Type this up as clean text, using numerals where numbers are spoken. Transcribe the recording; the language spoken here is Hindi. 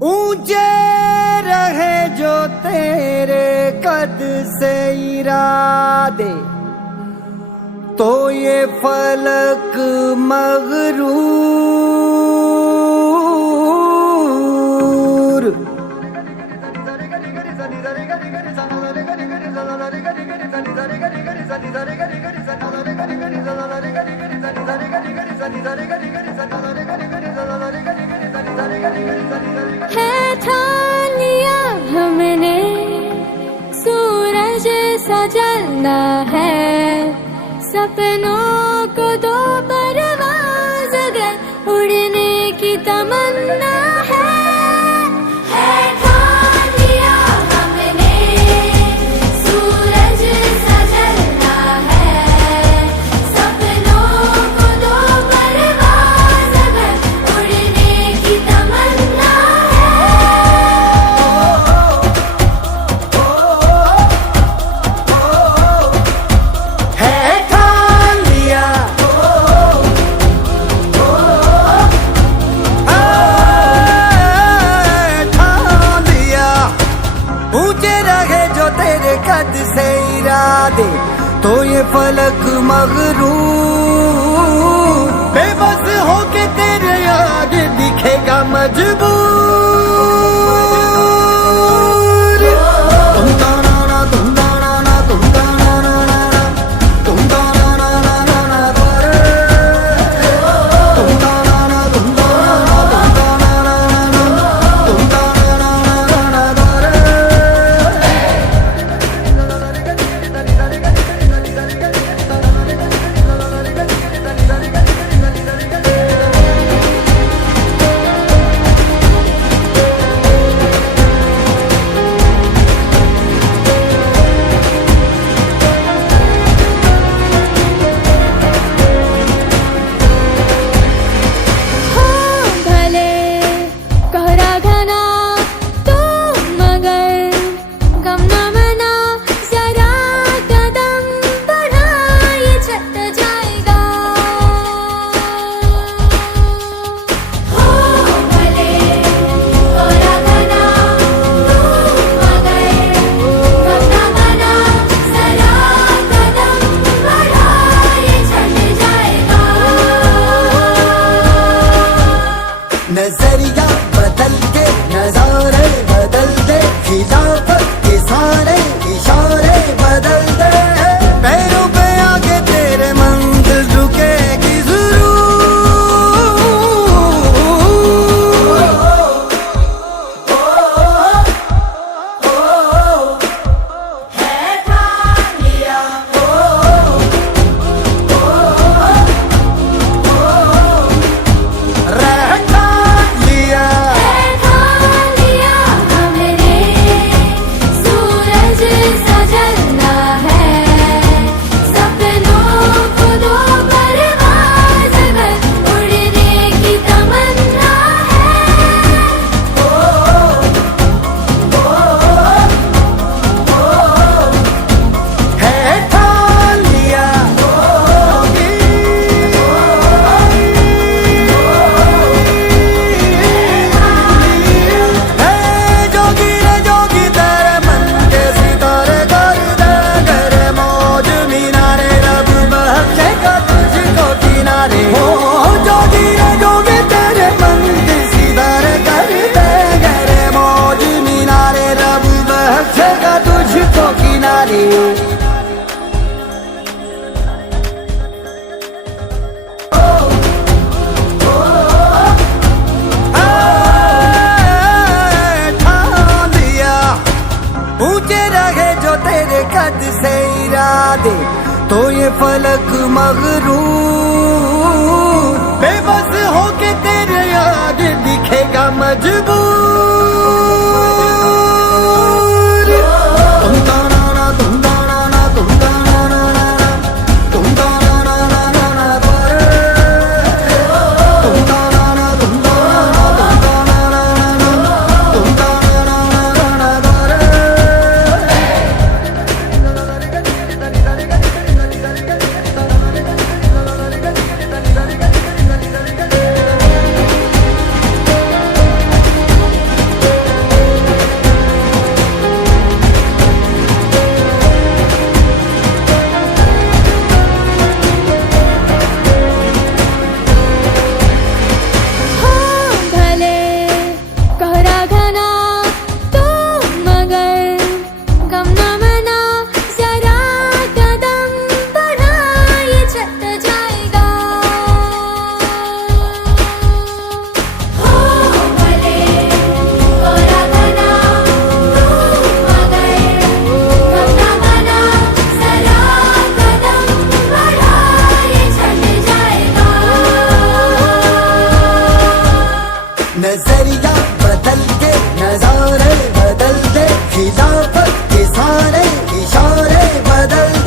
ऊंचे रहे जो तेरे कद से इरादे, तो ये फलक मगरूर। है ठान लिया हमने सूरज सा जलना है, सपनों को दो परवाज़ अगर उड़ने की तमन्ना है। ठान लिया हमने सूरज सा जलना है, सपनों को दो परवाज़ अगर उड़ने की तमन्ना है ठान लिया ठान लिया, ऊंचे रहे जो तेरे कद से इरादे, तो ये फलक मगरूर। बेबस होके तेरे आगे दिखेगा मजबूर। तुम ताना ना तुम ताना ना तुम ताना ना ना ना, तुम ताना ना ना ना ना तोरे, तुम ताना ना तुम ताना ना तुम ताना ना ना ना, तुम ताना ना ना ना तोरे। हो भले कोहरा घना तो मगर गम न मना, जरा कदम बढ़ा ये छट जाएगा। हो भले कोहरा घना तो मगर गम न मना, जरा कदम बढ़ा ये छट जाएगा। नजरिया बदल के नजारे बदल दे, खिलाफत के सारे इशारे बदल दे। पैरों पे आके तेरे मंजिल झुकेगी जरूर। है ठान लिया रहता लिया। ठान लिया हमने सूरज सा जलना है, सपनों को दो परवाज़ अगर उड़ने की तमन्ना है ठान लिया है। जोगी रे जोगी तेरे मन के सितारे कर दे, करे मौज मीनारे रब बख्शेगा तुझको किनारे। हो जोगी रे जोगी तेरे मन के सितारे कर दे, करे मौज मीनारे रब बख्शेगा तुझको किनारे। ठान लिया, ऊंचे रहे जो तेरे कद से इरादे, तो ये फलक मगरूर। बेबस होके तेरे आगे दिखेगा मजबूर। तुम ताना ना तुम ताना ना तुम ताना ना ना ना, तुम ताना ना ना ना ना तोरे, तुम ताना ना तुम ताना ना तुम ताना ना ना ना, तुम ताना ना ना ना तोरे। दुनिया बदल के नजारे बदल दे, खिलाफत के सारे इशारे बदल